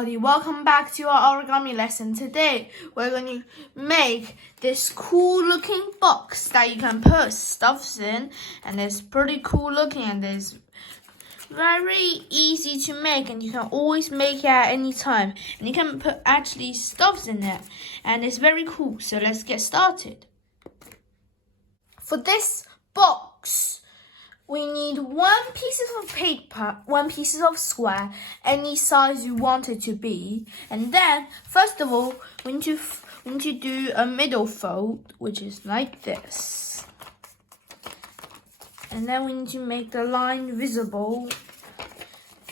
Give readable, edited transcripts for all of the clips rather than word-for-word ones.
everybody, welcome back to our origami lesson. Today we're going to make this cool looking box that you can put stuffs in, and it's pretty cool looking and it's very easy to make, and you can always make it at any time, and you can put actually stuffs in it, and it's very cool. So let's get started. For this box, we need 1 piece of paper, 1 piece of square, any size you want it to be. And then, first of all, we need to do a middle fold, which is like this. And then we need to make the line visible.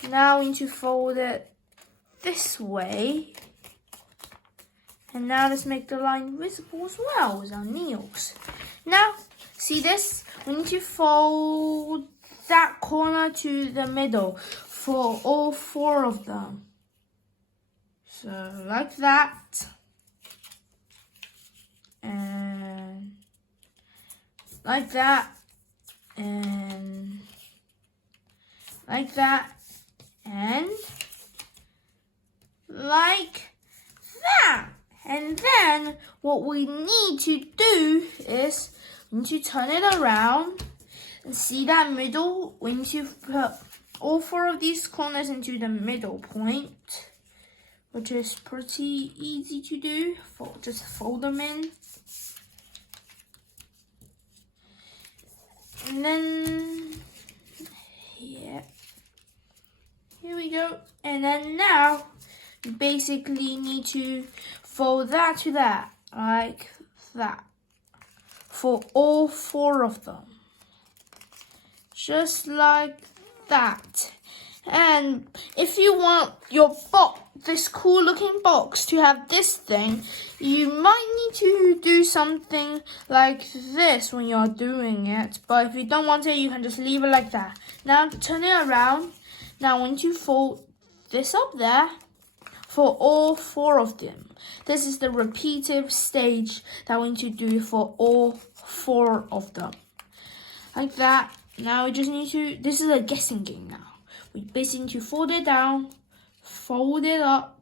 Now we need to fold it this way. And now let's make the line visible as well with our nails. Now, see this? We need to fold that corner to the middle for all 4 of them. So like that. And like that. And like that. And like that. And then what we need to do is we need to turn it around and see that middle. We need to put all 4 of these corners into the middle point, which is pretty easy to do. Just fold them in. And then, yeah, here we go. And then now, you basically need to fold that to that, like that, for all 4 of them. Just like that. And if you want your this cool looking box to have this thing, you might need to do something like this when you're doing it. But if you don't want it, you can just leave it like that. Now turn it around. Now I want you to fold this up there for all 4 of them. This is the repeated stage that we need to do for all 4 of them. Like that. Now we just need to, this is a guessing game now. We basically need to fold it down, fold it up.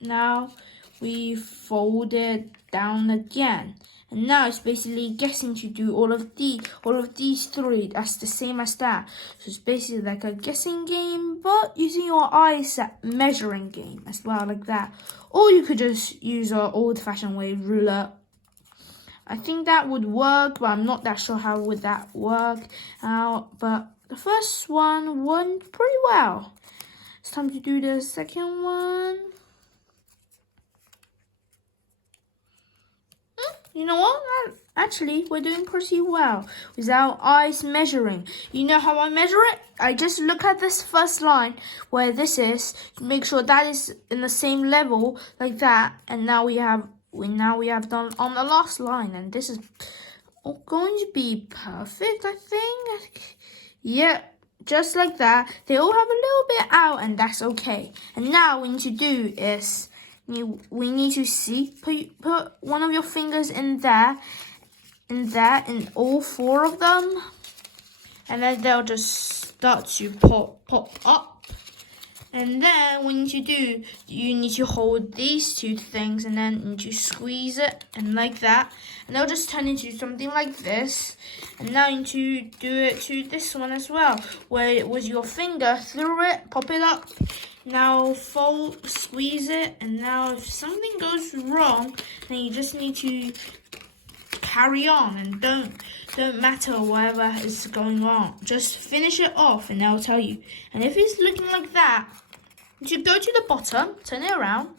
Now we fold it down again. And now it's basically guessing to do all of these 3. That's the same as that. So it's basically like a guessing game, but using your eyes at measuring game as well, like that. Or you could just use an old-fashioned way, ruler. I think that would work, but I'm not that sure how would that work out. But the first one went pretty well. It's time to do the second one. You know what? Actually, we're doing pretty well without eyes measuring. You know how I measure it? I just look at this first line where this is, make sure that is in the same level like that. And now we have done on the last line, and this is going to be perfect, I think. Yeah, just like that. They all have a little bit out, and that's okay. And now what we need to do is we need to put one of your fingers in there, in all 4 of them, and then they'll just start to pop up. And then what you need to hold these 2 things, and then you need to squeeze it, and like that, and they'll just turn into something like this. And now you need to do it to this one as well, where with your finger through it, pop it up. Now fold, squeeze it, and now if something goes wrong, then you just need to carry on, and don't matter whatever is going on. Just finish it off, and they'll tell you. And if it's looking like that, you should go to the bottom, turn it around,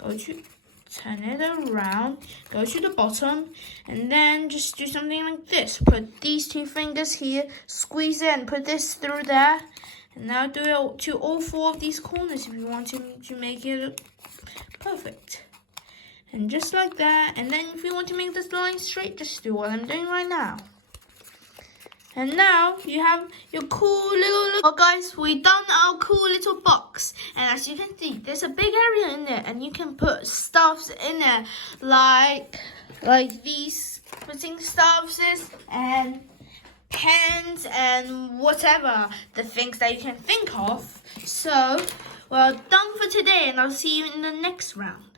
turn it around, go to the bottom, and then just do something like this. Put these 2 fingers here, squeeze it, and put this through there. And now do it to all 4 of these corners if you want to make it look perfect. And just like that. And then if you want to make this line straight, just do what I'm doing right now. And now you have your cool little... Well guys, we've done our cool little box. And as you can see, there's a big area in there. And you can put stuffs in there like these. Putting stuffs and pens and whatever the things that you can think of. So Well, done for today, and I'll see you in the next round.